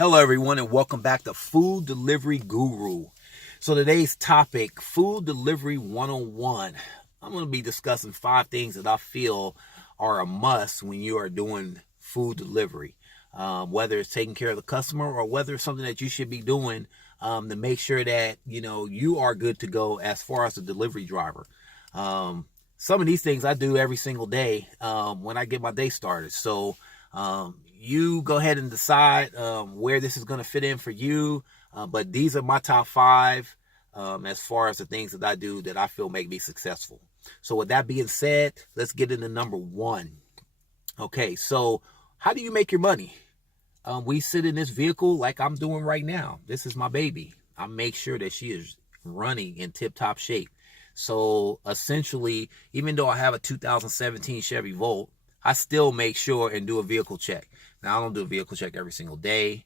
Hello, everyone, and welcome back to Food Delivery Guru. So today's topic, Food Delivery 101. I'm going to be discussing 5 things that I feel are a must when you are doing food delivery. Whether it's taking care of the customer or whether it's something that you should be doing to make sure that, you are good to go as far as the delivery driver. Some of these things I do every single day when I get my day started. So you go ahead and decide where this is going to fit in for you. But these are my top 5 as far as the things that I do that I feel make me successful. So with that being said, let's get into number 1. Okay, so how do you make your money? We sit in this vehicle like I'm doing right now. This is my baby. I make sure that she is running in tip-top shape. So essentially, even though I have a 2017 Chevy Volt, I still make sure and do a vehicle check. Now, I don't do a vehicle check every single day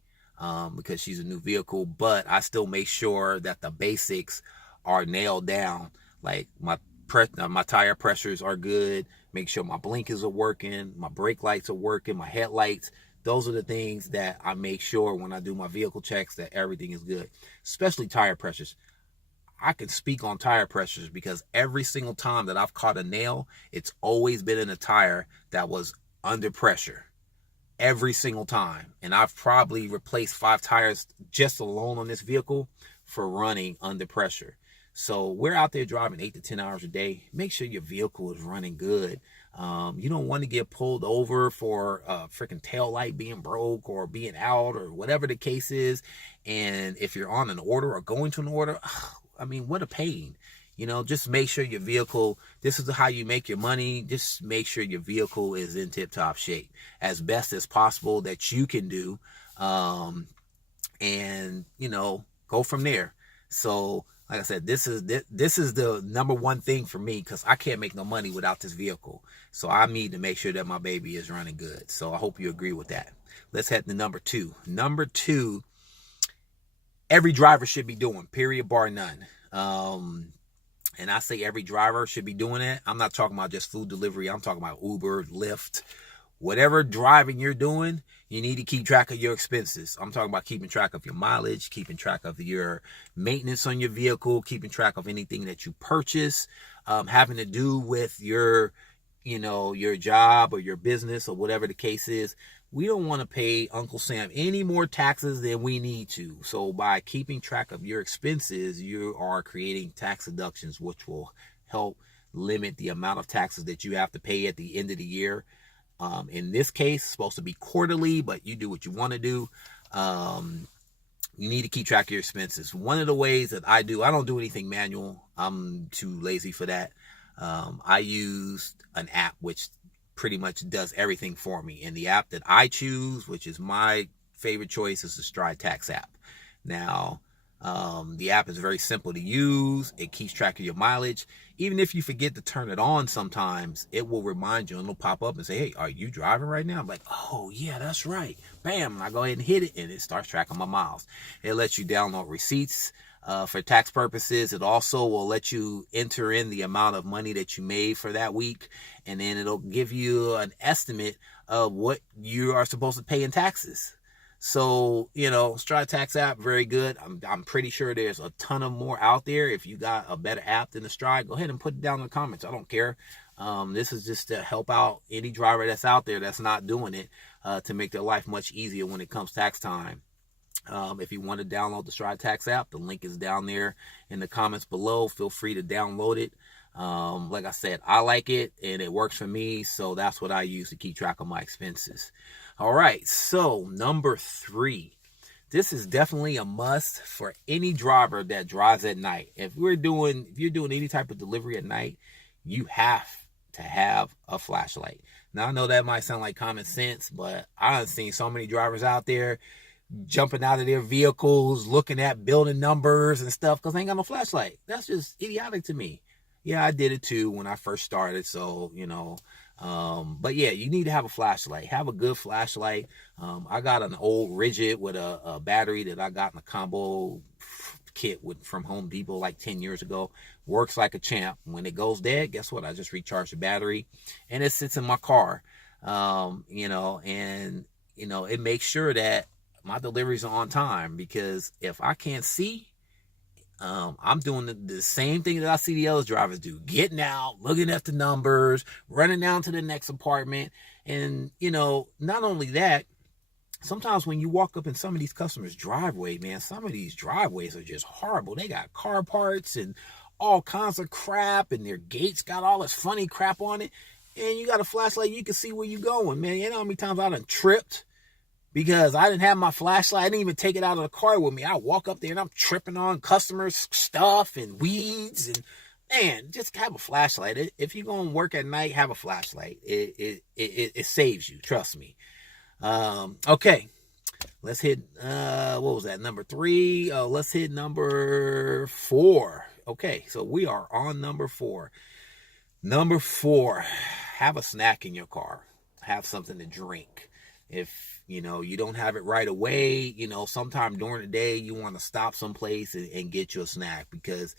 because she's a new vehicle, but I still make sure that the basics are nailed down. Like my tire pressures are good, make sure my blinkers are working, my brake lights are working, my headlights. Those are the things that I make sure when I do my vehicle checks that everything is good, especially tire pressures. I can speak on tire pressures because every single time that I've caught a nail, it's always been in a tire that was under pressure. Every single time. And I've probably replaced 5 tires just alone on this vehicle for running under pressure. So we're out there driving 8 to 10 hours a day. Make sure your vehicle is running good. You don't want to get pulled over for a freaking tail light being broke or being out or whatever the case is. And if you're on an order or going to an order, I mean, what a pain. Just make sure your vehicle, this is how you make your money. Just make sure your vehicle is in tip-top shape as best as possible that you can do. And, go from there. So, like I said, this is the number 1 thing for me because I can't make no money without this vehicle. So I need to make sure that my baby is running good. So I hope you agree with that. Let's head to number 2. Number 2, every driver should be doing, period, bar none. And I say every driver should be doing it. I'm not talking about just food delivery. I'm talking about Uber, Lyft, whatever driving you're doing, you need to keep track of your expenses. I'm talking about keeping track of your mileage, keeping track of your maintenance on your vehicle, keeping track of anything that you purchase, having to do with your job or your business or whatever the case is. We don't want to pay Uncle Sam any more taxes than we need to. So by keeping track of your expenses, you are creating tax deductions, which will help limit the amount of taxes that you have to pay at the end of the year. In this case, it's supposed to be quarterly, but you do what you want to do. You need to keep track of your expenses. One of the ways that I don't do anything manual. I'm too lazy for that. I use an app which pretty much does everything for me. And the app that I choose, which is my favorite choice, is the Stride Tax app. Now, the app is very simple to use. It keeps track of your mileage. Even if you forget to turn it on sometimes, it will remind you and it'll pop up and say, hey, are you driving right now? I'm like, oh, yeah, that's right. Bam, and I go ahead and hit it, and it starts tracking my miles. It lets you download receipts for tax purposes. It also will let you enter in the amount of money that you made for that week, and then it'll give you an estimate of what you are supposed to pay in taxes. So, Stride Tax app, very good. I'm pretty sure there's a ton of more out there. If you got a better app than the Stride, go ahead and put it down in the comments. I don't care. This is just to help out any driver that's out there that's not doing it to make their life much easier when it comes tax time. If you want to download the Stride Tax app, the link is down there in the comments below. Feel free to download it. Like I said, I like it and it works for me. So that's what I use to keep track of my expenses. All right. So number 3, this is definitely a must for any driver that drives at night. If you're doing any type of delivery at night, you have to have a flashlight. Now I know that might sound like common sense, but I've seen so many drivers out there jumping out of their vehicles, looking at building numbers and stuff because they ain't got no flashlight. That's just idiotic to me. Yeah, I did it too when I first started. So, but yeah, you need to have a flashlight. Have a good flashlight. I got an old Rigid with a battery that I got in a combo kit from Home Depot like 10 years ago. Works like a champ. When it goes dead, guess what? I just recharge the battery and it sits in my car. It makes sure that my deliveries are on time, because if I can't see, I'm doing the same thing that I see the other drivers do, getting out, looking at the numbers, running down to the next apartment. And, not only that, sometimes when you walk up in some of these customers' driveway, man, some of these driveways are just horrible. They got car parts and all kinds of crap, and their gates got all this funny crap on it. And you got a flashlight, you can see where you're going, man. You know how many times I done tripped because I didn't have my flashlight. I didn't even take it out of the car with me. I walk up there and I'm tripping on customers' stuff and weeds. And man, just have a flashlight. If you're going to work at night, have a flashlight. It saves you. Trust me. Okay. Let's hit, what was that? Number 3. Let's hit number 4. Okay. So we are on number 4. Number 4, have a snack in your car. Have something to drink. If, you don't have it right away, sometime during the day, you want to stop someplace and get you a snack, because,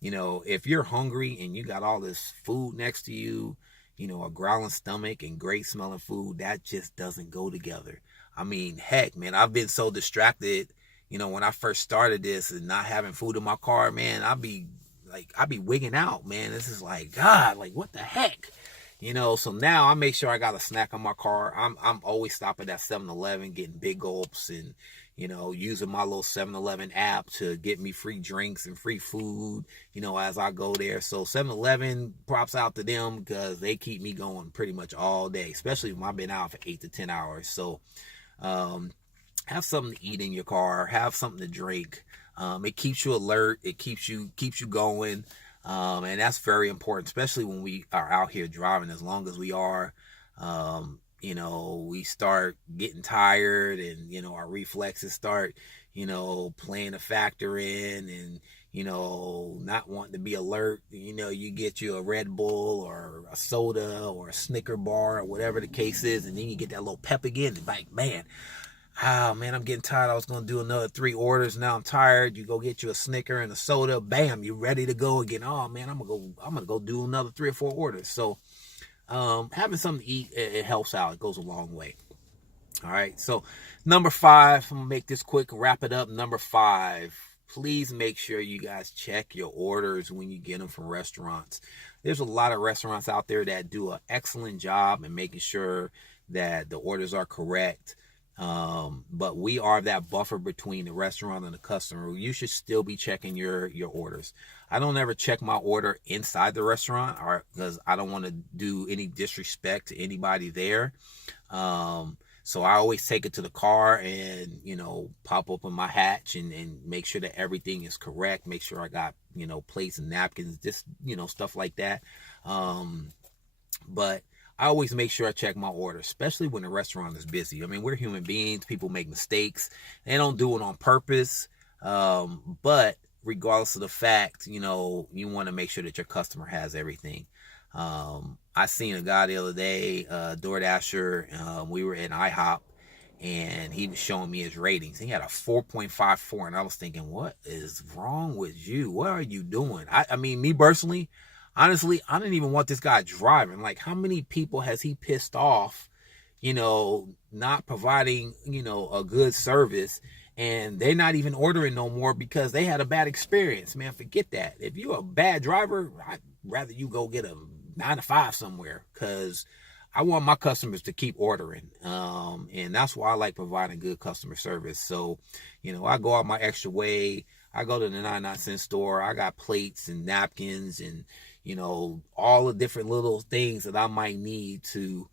if you're hungry and you got all this food next to you, a growling stomach and great smelling food, that just doesn't go together. I mean, heck, man, I've been so distracted, when I first started this and not having food in my car, man, I'd be wigging out, man. This is like, God, like, what the heck? So now I make sure I got a snack on my car. I'm always stopping at 7-Eleven, getting big gulps, and, using my little 7-Eleven app to get me free drinks and free food, as I go there. So 7-Eleven, props out to them, because they keep me going pretty much all day, especially when I've been out for 8 to 10 hours. So, have something to eat in your car, have something to drink. It keeps you alert. It keeps you going. And that's very important, especially when we are out here driving as long as we are. We start getting tired, and, our reflexes start, playing a factor in, and, not wanting to be alert. You get you a Red Bull or a soda or a Snicker bar or whatever the case is, and then you get that little pep again. It's like, man, I'm getting tired. I was going to do another 3 orders. Now I'm tired. You go get you a Snicker and a soda. Bam, you're ready to go again. Oh man, I'm going to go do another 3 or 4 orders. So, having something to eat, it helps out. It goes a long way. All right. So number 5, I'm going to make this quick, wrap it up. Number 5, please make sure you guys check your orders when you get them from restaurants. There's a lot of restaurants out there that do an excellent job in making sure that the orders are correct. But we are that buffer between the restaurant and the customer. You should still be checking your orders. I don't ever check my order inside the restaurant, or because I don't want to do any disrespect to anybody there. So I always take it to the car and, pop open my hatch and make sure that everything is correct. Make sure I got, plates and napkins, just, stuff like that. But I always make sure I check my order, especially when the restaurant is busy. I mean, we're human beings. People make mistakes. They don't do it on purpose. But regardless of the fact, you want to make sure that your customer has everything. I seen a guy the other day, DoorDasher. We were in IHOP, and he was showing me his ratings. He had a 4.54, and I was thinking, what is wrong with you? What are you doing? I mean, me personally, honestly, I didn't even want this guy driving. Like, how many people has he pissed off, not providing, a good service, and they're not even ordering no more because they had a bad experience? Man, forget that. If you're a bad driver, I'd rather you go get a 9 to 5 somewhere, because I want my customers to keep ordering. And that's why I like providing good customer service. So, I go out my extra way. I go to the 99-cent store. I got plates and napkins and, all the different little things that I might need to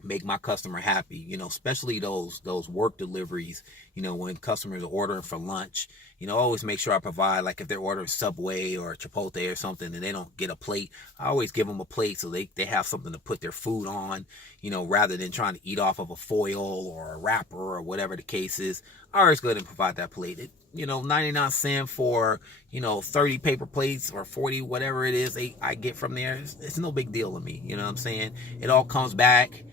make my customer happy, especially those work deliveries, when customers are ordering for lunch, always make sure I provide, like if they're ordering Subway or Chipotle or something and they don't get a plate, I always give them a plate so they have something to put their food on, rather than trying to eat off of a foil or a wrapper or whatever the case is. I always go ahead and provide that plate. 99 cents for, 30 paper plates or 40, whatever it is I get from there. It's no big deal to me. You know what I'm saying? It all comes back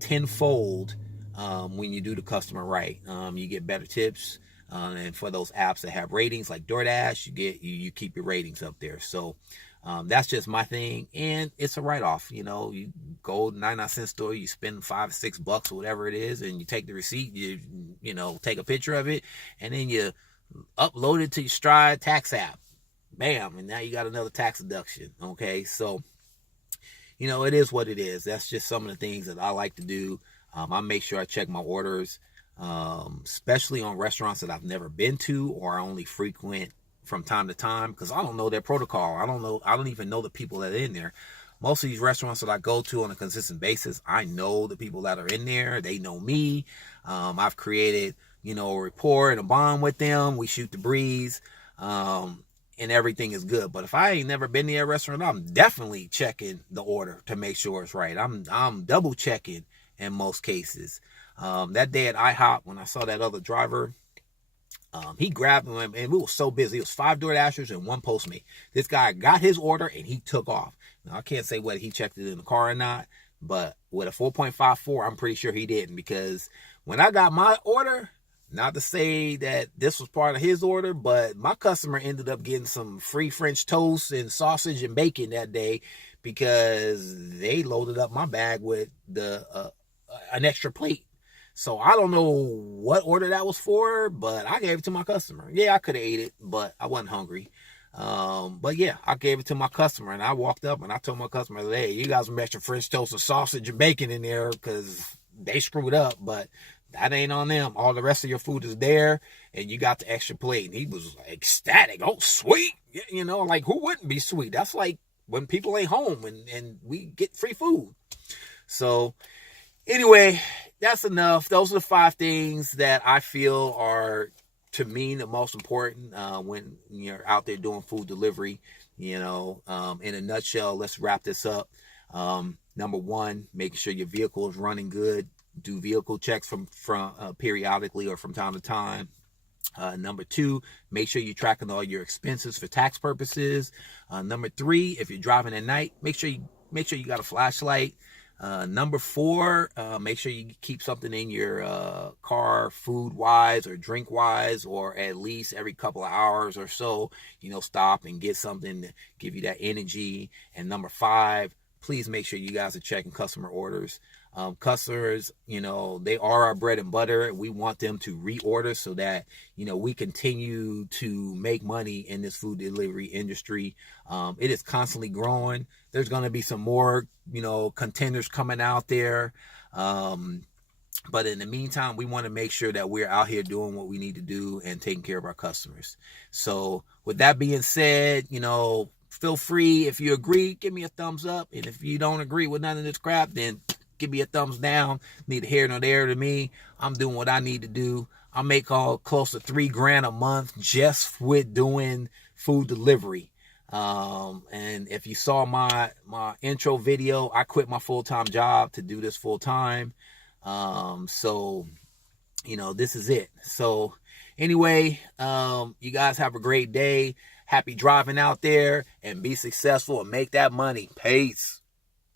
tenfold when you do the customer right. You get better tips, and for those apps that have ratings like DoorDash, you keep your ratings up there. So That's just my thing, and it's a write-off. You go to 99-cent store, you spend $5-6 or whatever it is, and you take the receipt, you take a picture of it, and then you upload it to your Stride tax app. Bam, and now you got another tax deduction. Okay, so it is what it is. That's just some of the things that I like to do. I make sure I check my orders, especially on restaurants that I've never been to or I only frequent from time to time, because I don't know their protocol. I don't even know the people that are in there. Most of these restaurants that I go to on a consistent basis, I know the people that are in there. They know me. I've created, a rapport and a bond with them. We shoot the breeze, and everything is good. But if I ain't never been to a restaurant, I'm definitely checking the order to make sure it's right. I'm double checking in most cases. That day at IHOP, when I saw that other driver, he grabbed him, and we were so busy. It was 5 DoorDashers and 1 Postmate. This guy got his order and he took off. Now, I can't say whether he checked it in the car or not, but with a 4.54, I'm pretty sure he didn't, because when I got my order, not to say that this was part of his order, but my customer ended up getting some free French toast and sausage and bacon that day because they loaded up my bag with an extra plate. So I don't know what order that was for, but I gave it to my customer. Yeah, I could have ate it, but I wasn't hungry. But yeah, I gave it to my customer, and I walked up and I told my customer, hey, you got some extra French toast and sausage and bacon in there because they screwed up, but that ain't on them. All the rest of your food is there, and you got the extra plate. And he was ecstatic. Oh, sweet. Like, who wouldn't be sweet? That's like when people ain't home and we get free food. So anyway, that's enough. Those are the 5 things that I feel are, to me, the most important when you're out there doing food delivery. In a nutshell, let's wrap this up. Number 1, making sure your vehicle is running good. Do vehicle checks from periodically or from time to time. Number 2, make sure you're tracking all your expenses for tax purposes. Number 3, if you're driving at night, make sure you got a flashlight. Number 4, make sure you keep something in your car, food wise or drink wise, or at least every couple of hours or so, stop and get something to give you that energy. And number 5, please make sure you guys are checking customer orders. Customers, they are our bread and butter. We want them to reorder so that, we continue to make money in this food delivery industry. It is constantly growing. There's going to be some more, contenders coming out there. But in the meantime, we want to make sure that we're out here doing what we need to do and taking care of our customers. So with that being said, feel free, if you agree, give me a thumbs up. And if you don't agree with none of this crap, then give me a thumbs down. Neither here nor there to me. I'm doing what I need to do. I make close to $3,000 a month just with doing food delivery. And if you saw my intro video, I quit my full-time job to do this full-time. So this is it. So anyway, you guys have a great day. Happy driving out there, and be successful and make that money. Peace.